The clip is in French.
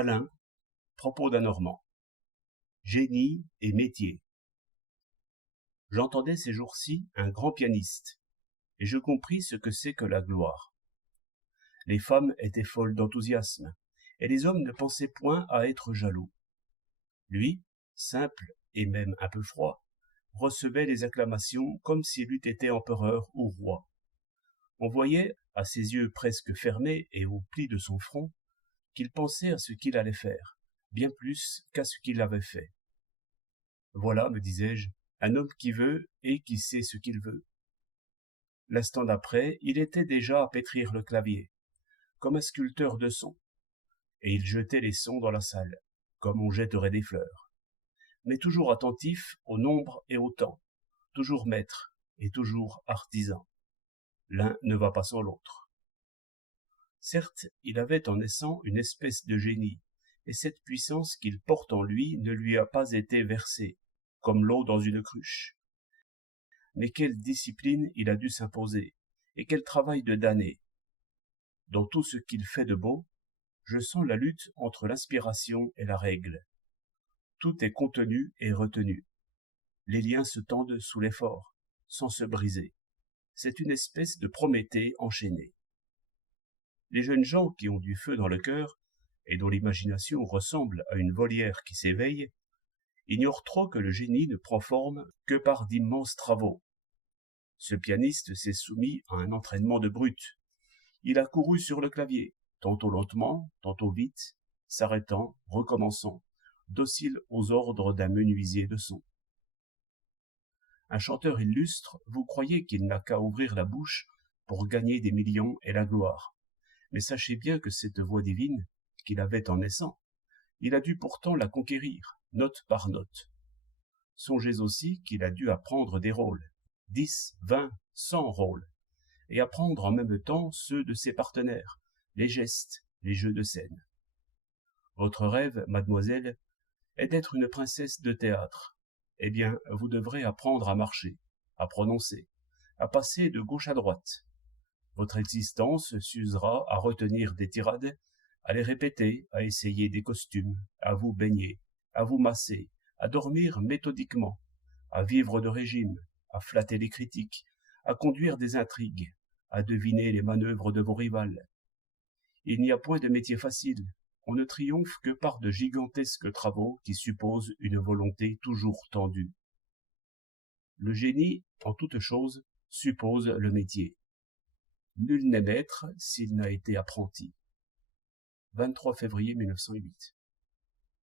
Alain, propos d'un Normand. Génie et métier. J'entendais ces jours-ci un grand pianiste, et je compris ce que c'est que la gloire. Les femmes étaient folles d'enthousiasme, et les hommes ne pensaient point à être jaloux. Lui, simple et même un peu froid, recevait les acclamations comme s'il eût été empereur ou roi. On voyait, à ses yeux presque fermés et au pli de son front, qu'il pensait à ce qu'il allait faire, bien plus qu'à ce qu'il avait fait. Voilà, me disais-je, un homme qui veut et qui sait ce qu'il veut. L'instant d'après, il était déjà à pétrir le clavier, comme un sculpteur de sons, et il jetait les sons dans la salle, comme on jetterait des fleurs, mais toujours attentif au nombre et au temps, toujours maître et toujours artisan. L'un ne va pas sans l'autre. Certes, il avait en naissant une espèce de génie, et cette puissance qu'il porte en lui ne lui a pas été versée, comme l'eau dans une cruche. Mais quelle discipline il a dû s'imposer, et quel travail de damné. Dans tout ce qu'il fait de beau, je sens la lutte entre l'inspiration et la règle. Tout est contenu et retenu. Les liens se tendent sous l'effort, sans se briser. C'est une espèce de Prométhée enchaîné. Les jeunes gens qui ont du feu dans le cœur, et dont l'imagination ressemble à une volière qui s'éveille, ignorent trop que le génie ne prend forme que par d'immenses travaux. Ce pianiste s'est soumis à un entraînement de brute. Il a couru sur le clavier, tantôt lentement, tantôt vite, s'arrêtant, recommençant, docile aux ordres d'un menuisier de son. Un chanteur illustre, vous croyez qu'il n'a qu'à ouvrir la bouche pour gagner des millions et la gloire. Mais sachez bien que cette voix divine, qu'il avait en naissant, il a dû pourtant la conquérir, note par note. Songez aussi qu'il a dû apprendre des rôles, 10, 20, 100 rôles, et apprendre en même temps ceux de ses partenaires, les gestes, les jeux de scène. Votre rêve, mademoiselle, est d'être une princesse de théâtre. Eh bien, vous devrez apprendre à marcher, à prononcer, à passer de gauche à droite. Votre existence s'usera à retenir des tirades, à les répéter, à essayer des costumes, à vous baigner, à vous masser, à dormir méthodiquement, à vivre de régime, à flatter les critiques, à conduire des intrigues, à deviner les manœuvres de vos rivales. Il n'y a point de métier facile, on ne triomphe que par de gigantesques travaux qui supposent une volonté toujours tendue. Le génie, en toute chose, suppose le métier. Nul n'est maître s'il n'a été apprenti. 23 février 1908.